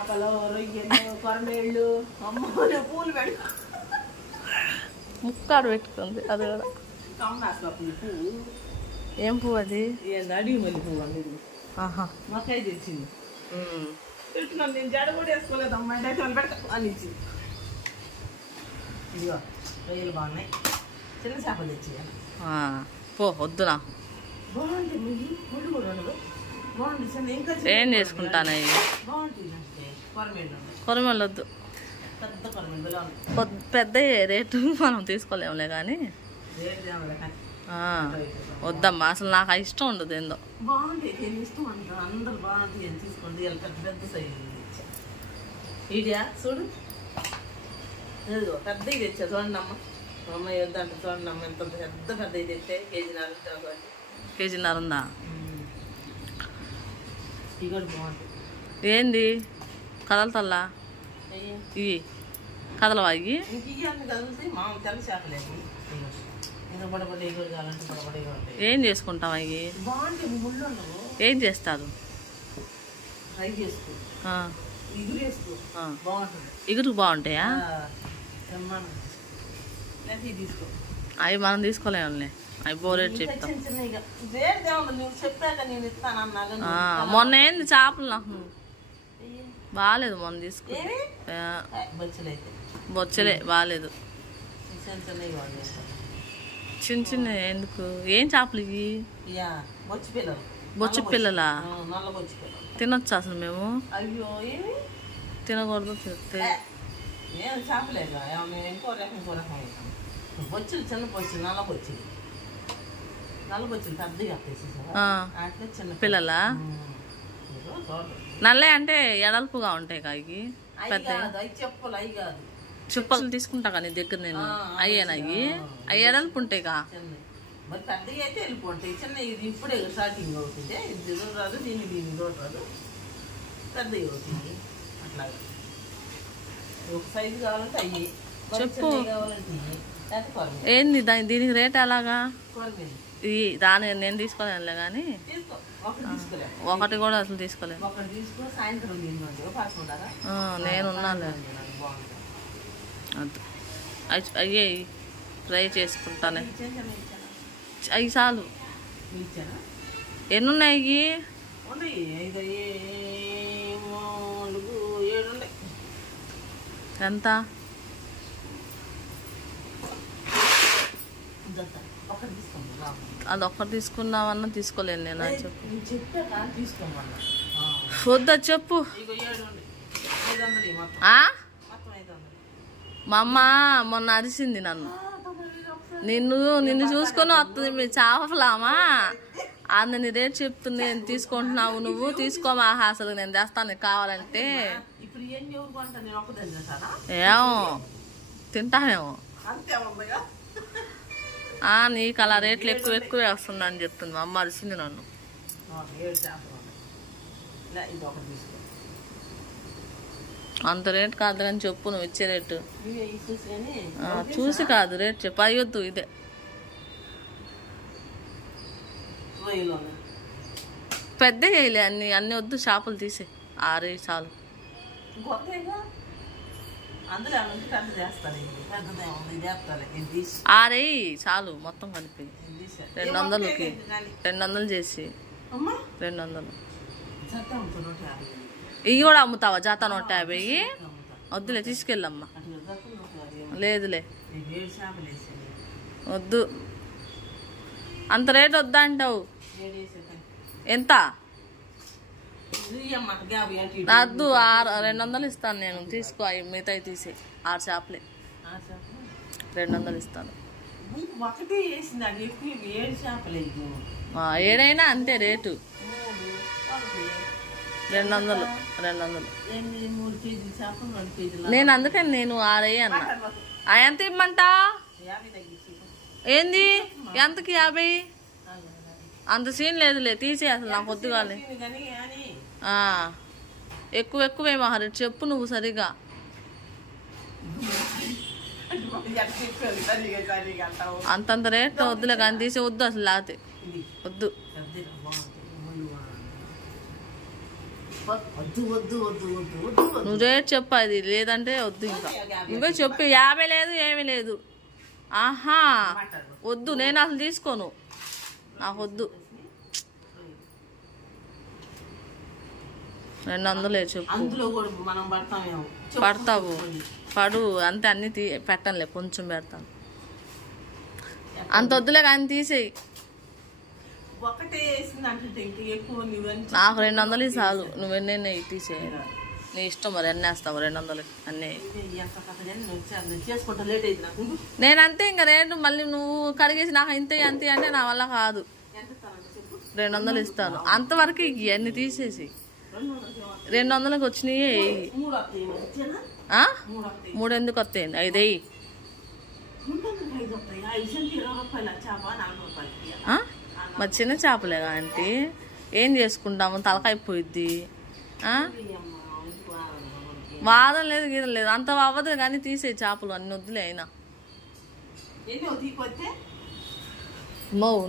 చేపలు రొయ్యలు కొరమేళ్ళు అమ్మ పూలు పెడతా ముక్కాడు పెట్టుకుంది అది కూడా. పువ్వు ఏం పువ్వు అది? అడిగి మళ్ళీ పువ్వు అండి. ఆహా మకాయ తెచ్చింది పెట్టుకున్నాను. నేను జడ కూడా వేసుకోలేదు అమ్మాయి అయితే వాళ్ళు పెడతా అని ఇచ్చింది. ఇదిగో రొయ్యలు బాగున్నాయి. చిన్న చేపలు తెచ్చి పో వద్దు నాకు. బాగుంది ముళ్ళు కూడా ఉండదు. బాగుంది చిన్న ఇంకా ఏం చేసుకుంటాను అవి బాగుంటుంది. కొరమేళ్ళు కొరమేళ్ళు వద్దు. పెద్ద కొరమేళ్ళు పెద్ద రేటు మనం తీసుకోలేములే కానీ వద్దమ్మా. అసలు నాకు ఇష్టం ఉండదు ఏందో. బాగుంటాయి. ఇష్టం అంటారు అందరు బాగుంటాయి అని తీసుకోండి. పెద్ద పెద్ద సైజు ఇడియా చూడు. పెద్ద ఇది తెచ్చా చూడండి అమ్మ. అమ్మాయి వద్దంట చూడండి అమ్మ. ఎంత పెద్ద పెద్ద ఇది తెచ్చే కేజీన్నర ఉందా? ఇవి కూడా బాగుంటాయి. ఏంది కదలతల్లా? ఇవి కదలవా? ఇవి ఇంకన్నీ కదిలితే మామ తెల్ల చేపలేదు. ఏం చేసుకుంటాం అవి? బాగుంటాయి. ముళ్ళు ఉండవు. ఏం చేస్తారు? ఫ్రై చేసుకో. ఇగురు వేసుకో బాగుంటుంది. ఇగురు బాగుంటాయా? తీసుకో. అవి మనం తీసుకోలేములే. అవి బోరేట్ చెప్తాం. చెప్పాక నేను ఇస్తాను. మొన్న ఏంది చేపలు నాకు బాగాలేదు. మొన్న తీసుకో బొచ్చలే బాగాలేదు. చిన్న చిన్న ఎందుకు? ఏం చేపలు ఇవి? బొచ్చి పిల్లలా? తినొచ్చు అసలు మేము? అయ్యో తినకూడదు. చెప్తే చేపలేదు. ఇంకో రకం బొచ్చులు చిన్న బొచ్చులు నల్ల బొచ్చులు పెద్దగా చిన్న పిల్లలా? నల్లే అంటే ఎడల్పుగా ఉంటాయి కాకి. పెద్ద చెప్పులు అవి కాదు. చుప్పలు తీసుకుంటా కానీ దగ్గర నేను. అయ్యేనా అవి? అవి ఎడల్పు ఉంటాయి కా. మరి పెద్దగా అయితే వెళ్ళిపోతాయి. చిన్న ఇది ఇప్పుడే స్టార్టింగ్ అవుతుంది. ఇది రాదు దీన్ని రాదు. పెద్దగా అవుతుంది. అట్లాగే ఒక సైజు కావాలంటే అయ్యి చెప్పు. కావాలంటే ఏంది దీనికి రేట్ ఎలాగా? ఇది దాని నేను తీసుకోలేనులే కానీ ఒకటి కూడా అసలు తీసుకోలేను. నేను ఉన్నాలే. అయ్యే ఫ్రై చేసుకుంటానే. అవి చాలు. ఎన్ని ఉన్నాయి? ఎంత? అది ఒక్కటి తీసుకున్నామన్నా తీసుకోలేను నేను. అది చెప్పు. వద్దా చెప్పు. మా అమ్మ మొన్న అరిసింది నన్ను. నిన్ను చూసుకొని వస్తుంది మీ చేపలామా అందుని రేట్ చెప్తుంది. నేను తీసుకుంటున్నావు నువ్వు తీసుకోమా అసలు నేను తెస్తాను కావాలంటే. ఏమో తింటామేమో. నీకు అలా రేట్లు ఎక్కువ వస్తుంది అని చెప్తుంది మా అమ్మ. అరిసింది నన్ను. అంత రేట్ కాదు కానీ చెప్పు నువ్వు ఇచ్చే రేటు. చూసి కాదు రేట్ చెప్పు. అయ్యొద్దు ఇదే పెద్ద వేయలే. అన్ని వద్దు. చేపలు తీసే 6 చాలు. ఆరేయి చాలు మొత్తం కలిపి 200కి 200 చేసి 200. ఇవి కూడా అమ్ముతావా? జత 150. వద్దులే తీసుకెళ్ళమ్మా. లేదులే వద్దు. అంత రేట్ వద్దా అంటావు? ఎంత? వద్దు. 200 ఇస్తాను నేను. తీసుకో. అవి మిగతాయి తీసి 6 చేపలే 200 ఇస్తాను. ఏడైనా అంతే రేటు. 200. నేను అందుకని నేను 6 అన్నా. ఎంత ఇమ్మంటా? ఏంది ఎంతకి? 50. అంత సీన్ లేదులే తీసే. అసలు నాకు వద్దు కానీ ఎక్కువేమో రేటు చెప్పు నువ్వు సరిగా. అంతంత రేట్ వద్దులే కానీ తీసే. వద్దు అసలు లేకపోతే వద్దు. వద్దు వద్దు వద్దు వద్దు వద్దు నువ్వు రేట్ చెప్పు, అది లేదంటే వద్దు. ఇంకా నువ్వే చెప్పు. 50 లేదు, ఏమీ లేదు. ఆహా వద్దు, నేను అసలు తీసుకోను, నాకు వద్దు. 200 చెప్పు. అందులో కూడా మనం పడతామేమో. పడతావు, పడు అంతే. అన్ని పెట్టనులే, కొంచెం పెడతాను. అంత వద్దులే కానీ తీసేయి. ఒకటే వేసింది అంటే ఇంకా ఎక్కువ. నాకు 200 చాలు. నువ్వెన్నే తీసేయి, నీ ఇష్టం. మరి ఎన్ని వేస్తావు? 200 అన్నీ చేసుకుంటా. లేట్ అయింది నాకు. నేనంతే. ఇంకా రేటు మళ్ళీ నువ్వు కడిగేసి నాకు ఇంత అంతే అంటే నా వల్ల కాదు. 200 ఇస్తాను అంతవరకు. ఇవన్నీ తీసేసి 200కి వచ్చినాయి. 3 ఎందుకు వస్తాయి? 5 వెయ్యి. మరి చిన్న చేపలేగా ఆంటీ, ఏం చేసుకుంటాము? తలకాయ పోయిద్ది. వాదం లేదు, గీదం లేదు. అంత అవ్వదు కానీ తీసే చేపలు అన్ని వద్దులే. అయినా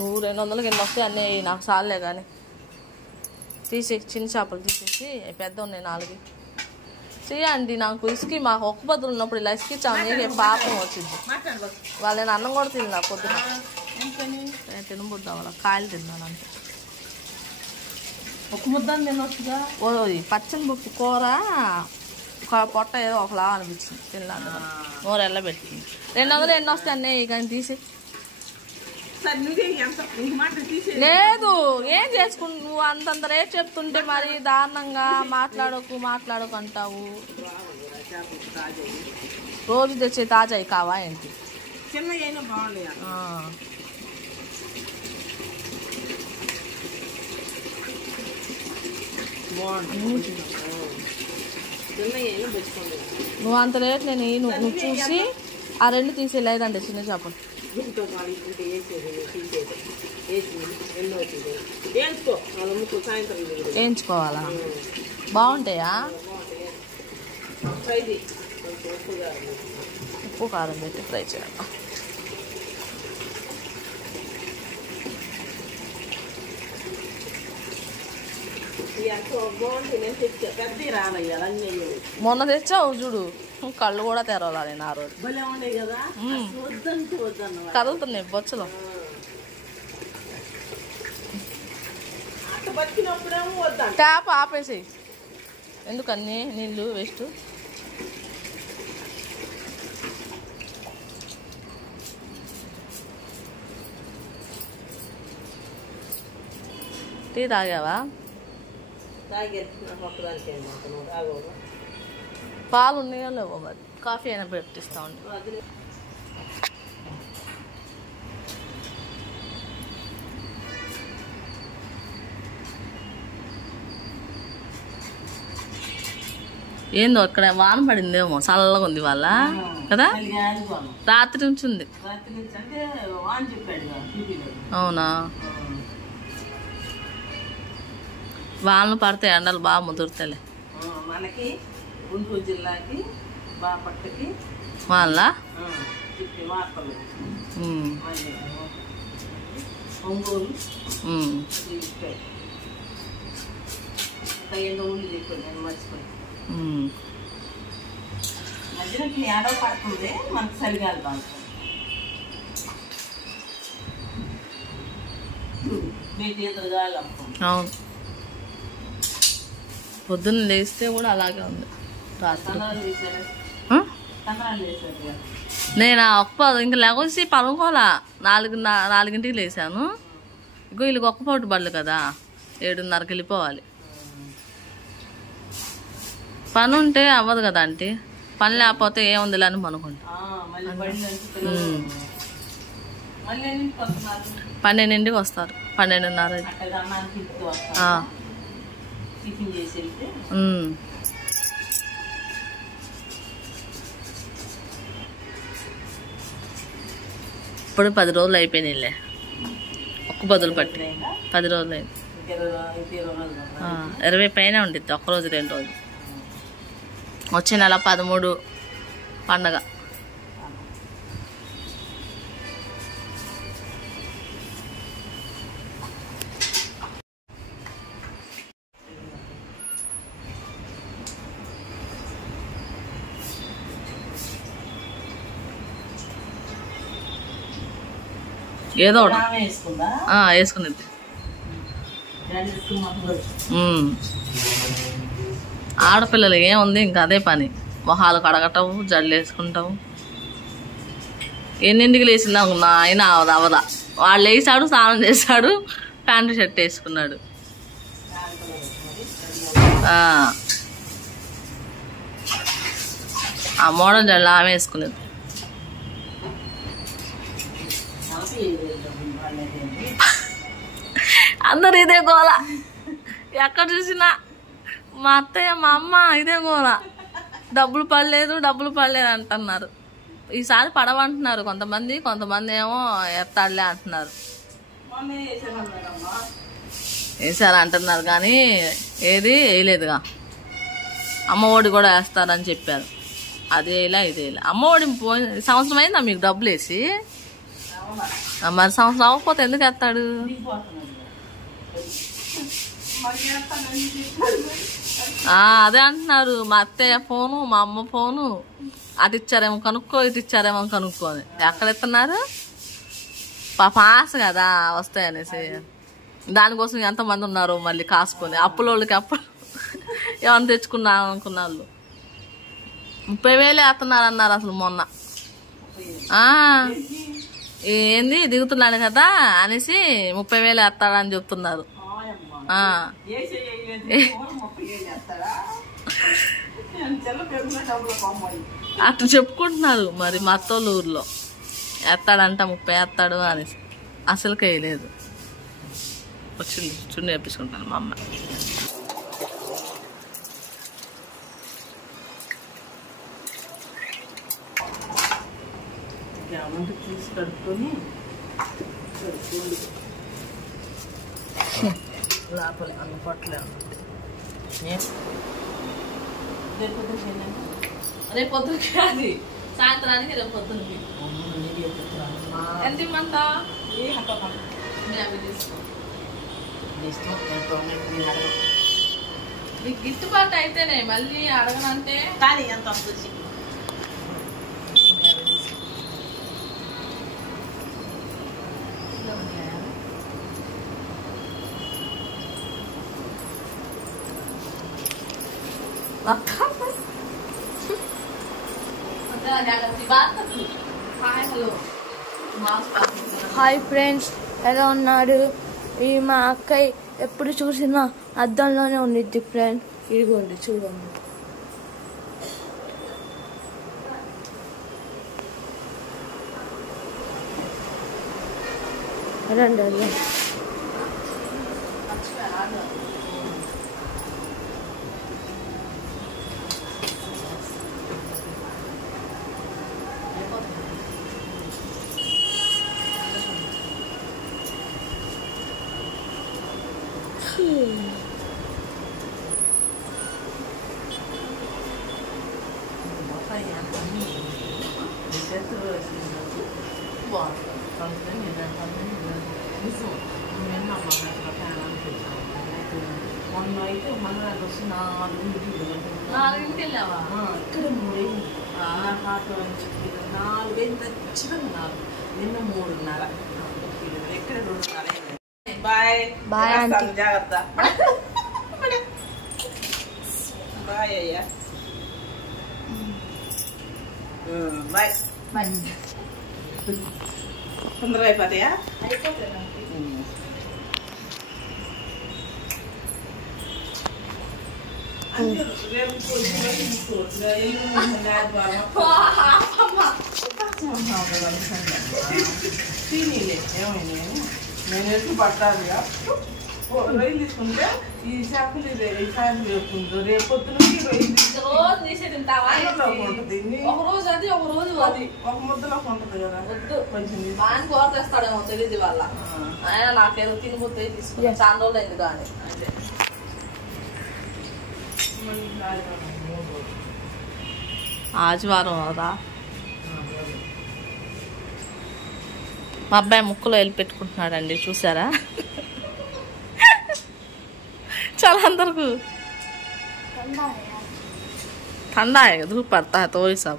నువ్వు 200కి ఎన్ని వస్తాయి అన్నీ నాకు చాలే కానీ తీసే. చిన్న చేపలు తీసేసి పెద్ద ఉన్నాయి 4 చేయండి. నాకు ఇసుకి మాకు ఒక్క బదులు ఉన్నప్పుడు ఇలా ఇసుకిచ్చాము, పాపం వచ్చింది. వాళ్ళు నేను అన్నం కూడా తిన్నా పొద్దున. తినబుద్దాం వాళ్ళ కాయలు తిన్నాను అంతే. ఒక ముద్ద తినొచ్చుగా. ఓ పచ్చని పప్పు కూర పొట్ట ఏదో ఒకలా అనిపించింది. తినలేదు, నోరు ఎల్లబెట్టింది. 200 ఎన్ని వస్తాయి అన్నీ కానీ తీసి. లేదు, ఏం చేసుకుంటు నువ్వు అంతంత రేట్ చెప్తుంటే మరి దారుణంగా మాట్లాడకు అంటావు. రోజు తెచ్చే తాజాయి కావా ఏంటి? చిన్న అయినా బాగుంది. నువ్వు అంత రేట్ నేను నువ్వు చూసి ఆ 2 తీసే. లేదంటే చిన్న చేపలు వేయించుకోవాలా? బాగుంటాయా? ఉప్పు కారం పెట్టి ఫ్రై చేయాలి. మొన్న తెచ్చావు చూడు, కళ్ళు కూడా తెరవాలి. ఆ రోజు కదులుతున్నాయి బొచ్చలు. ట్యాప్ ఆపేసి ఎందుకన్నీ నీళ్ళు వేస్ట్. టీ తాగావా? పాలు ఉన్నాయో లేవో మరి. కాఫీ అయినా పెట్టిస్తా ఉండి. ఏందో అక్కడ వాన పడిందేమో, చల్లగా ఉంది వాళ్ళ కదా. రాత్రి నుంచి ఉంది. అవునా? వానలు పడితే ఎండలు బాగా ముదురుతాయిలే మనకి. గుంటూరు జిల్లాకి బాపట్టకి వాళ్ళ ఒంగోలు మధ్యలోకి ఏడవ పడుతుంది మనకు చలిగాలి బాగా. మీకు ఎదురుగాలి. అవును, పొద్దున్న లేస్తే కూడా అలాగే ఉంది. రాత్రి నేను ఇంక లేకొచ్చి పనుకోవాలా. 4ంటికి లేసాను. ఇంకో వీళ్ళకి ఒక్కపూట బళ్ళు కదా, 7:30కి వెళ్ళిపోవాలి. పని ఉంటే అవ్వదు కదా ఆంటీ. పని లేకపోతే ఏముందిలే అని పనుకుంటా. 12ంటికి వస్తారు. 12:30. ఇప్పుడు 10 రోజులు అయిపోయినాయిలే. ఒక్క బదులు పట్టి 10 రోజులు అయింది. 20 పైన ఉండిద్ది. 1 రోజు 2 రోజులు. వచ్చే నెల 13 పండగ. ఏదో ఒకటి ఆమె వేసుకుందా వేసుకునేది. ఆడపిల్లలు ఏముంది ఇంకా అదే పని, మొహాలు కడగటం, జడలు వేసుకుంటాం. ఎన్నింటికి లేచిందా ఉన్నా ఆయన అవదా. వాళ్ళు వేసాడు, స్నానం చేశాడు, ప్యాంటు షర్ట్ వేసుకున్నాడు. ఆ మోడల్ జడలు ఆమె వేసుకునేది. అందరు ఇదే గోల, ఎక్కడ చూసినా మా అత్తయ్య మా అమ్మ ఇదే గోల. డబ్బులు పడలేదు అంటున్నారు. ఈసారి పడవంటున్నారు కొంతమంది, కొంతమంది ఏమో ఎత్తాడులే అంటున్నారు. వేసారు అంటున్నారు కానీ ఏది వేయలేదుగా. అమ్మఒడి కూడా వేస్తారని చెప్పారు, అది వేయలే ఇది వేయలే. అమ్మఒడి సంవత్సరం అయిందా మీకు డబ్బులు వేసి? మరి సంవత్సరం అవ్వకపోతే ఎందుకు వేస్తాడు? అదే అంటున్నారు. మా అత్తయ్య ఫోను, మా అమ్మ ఫోను, అటు ఇచ్చారేమో కనుక్కో, ఇటు ఇచ్చారేమో కనుక్కో అని. ఎక్కడ ఇస్తున్నారు? పాప ఆశ కదా వస్తాయనేసి. దానికోసం ఎంతమంది ఉన్నారు మళ్ళీ కాసుకొని. అప్పులోళ్ళకి అప్పులు ఏమన్నా తెచ్చుకున్నా అనుకున్న వాళ్ళు 30,000 వేస్తున్నారు అన్నారు అసలు మొన్న. ఏంది దిగుతున్నాను కదా అనేసి 30,000 వేస్తాడని చెప్తున్నారు. అట్లా చెప్పుకుంటున్నారు మరి మా అత్తోళ్ళ ఊర్లో. వేస్తాడంట 30 వేస్తాడు అనేసి. అసలుకే వేయలేదు. వచ్చింది చున్నీ వేపించుకుంటాను మా అమ్మ. తీసి కడుక్కొని లోపల అన్న పొట్టలే రేపు పొద్దునకి, అది సాయంత్రానికి రేపు పొద్దునకి. ఎంత ఇమ్మంటా? నీకు గిట్టుబాటు అయితేనే మళ్ళీ అడగనంటే. కానీ ఎంత వస్తుంది? హాయ్ ఫ్రెండ్స్, ఎలా ఉన్నాడు? ఈ మా అక్కయ్య ఎప్పుడు చూసినా అద్దంలోనే ఉండిద్ది ఫ్రెండ్. ఇదిగోండి చూడండి. రండి రండి. మొన్న అయితే మన వచ్చి 4ంటికి వెళ్ళావా? ఇక్కడ 3 4 ఖచ్చితంగా 4. నిన్న 3:30. ఎక్కడ 2:30. Bye bye aunty. జాగ్రత్త. బాయ్ అయ్యా. Bye bye. తొందరగా అయిపోతాయా? నేను ఎటు పట్టాలి. రొయ్యలు తీసుకుంటే ఈ చేపలు ఈ కాయలు వేపుకుంటారు. రేపు పొద్దునకి రొయ్యలు రోజు తీసి తింటావా? ఉంటుంది. ఒక రోజు అది, ఒక రోజు అది. ఒక ముద్దలోకి ఉంటుంది కదా. కొంచెం ఆయన కూర తెస్తాడేమో తెలియదు వాళ్ళ. ఆయన నాకేదో తినిపోతే తీసుకున్నా. చాలా రోజులు అయింది కానీ. ఆదివారం రా. మా అబ్బాయి ముక్కులో వెళ్ళి పెట్టుకుంటున్నాడండి, చూసారా? చాలా అందరికి ठंडा है, धूप पड़ता है तो वही सब।